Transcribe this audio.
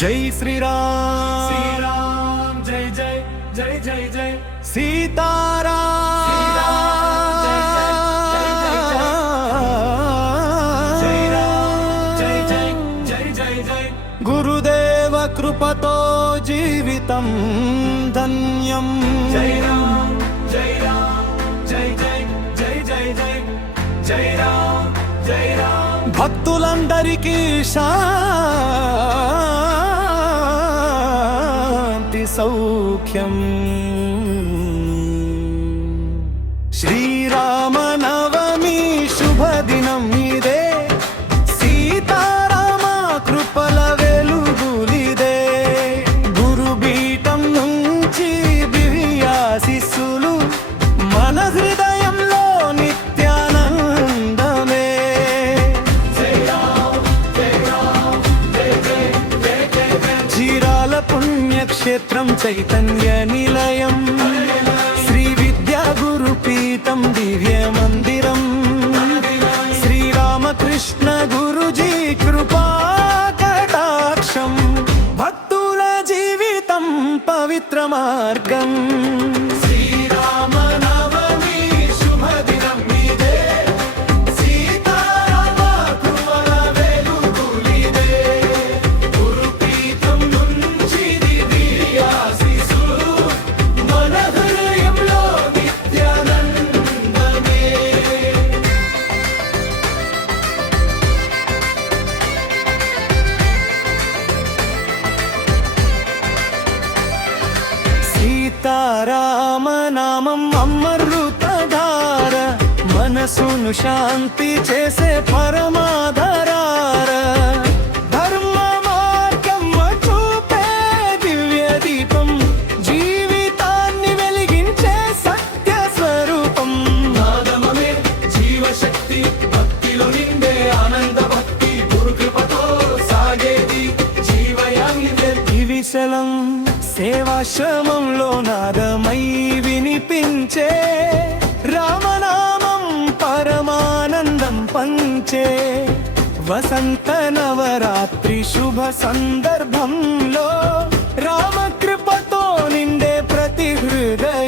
జై శ్రీరామ్ శ్రీరామ్ జై జై జై జై జై సీతారాం జై రామ్ జై జై జై జై జై గురుదేవ కృపతో జీవితం ధన్యం జై రామ్ జై రామ్ జై జై జై జై జై జై రామ్ జై రామ్ భక్తులందరికీ శాంతి సౌఖ్యం శ్రీరామనవమి శుభదినం ఇదే సీతారామ కృపల వెలుగులిదే గురుబీఠం నుంచి దివ్యాశిస్సులు మన హృదయంలో నిత్యానందమే చీరాల పుణ్యక్షేత్రం చైతన్య నిలయం శ్రీ విద్యా గురుపీఠం దివ్య మందిరం శ్రీరామకృష్ణ గురుజీ కృపా కటాక్షం భక్తుల జీవితం పవిత్ర మార్గం శ్రీరామనవమి శుభదినం ఇదే సీతారామ కృపల వెలుగులిదే గురుపీఠం నుంచి దివ్యాశీస్సులు మన హృదయంలో నిత్యానందమే సీతారామనామం అమృతధార మనసును శాంతి చేసే పరమాధార ధర్మ మార్గం చూపే దివ్య దీపం జీవితాన్ని వెలిగించే సత్య స్వరూపం నాదమమే జీవశక్తి భక్తిలో నిండే ఆనంద భక్తి గురుకృపతో సాగేది జీవయాన్ని విశలం సేవాశ్రమంలో నాదమై వినిపించే రామనామం పరమానందం పంచే వసంత నవరాత్రి శుభ సందర్భంలో రామకృపతో నిండే ప్రతి హృదయం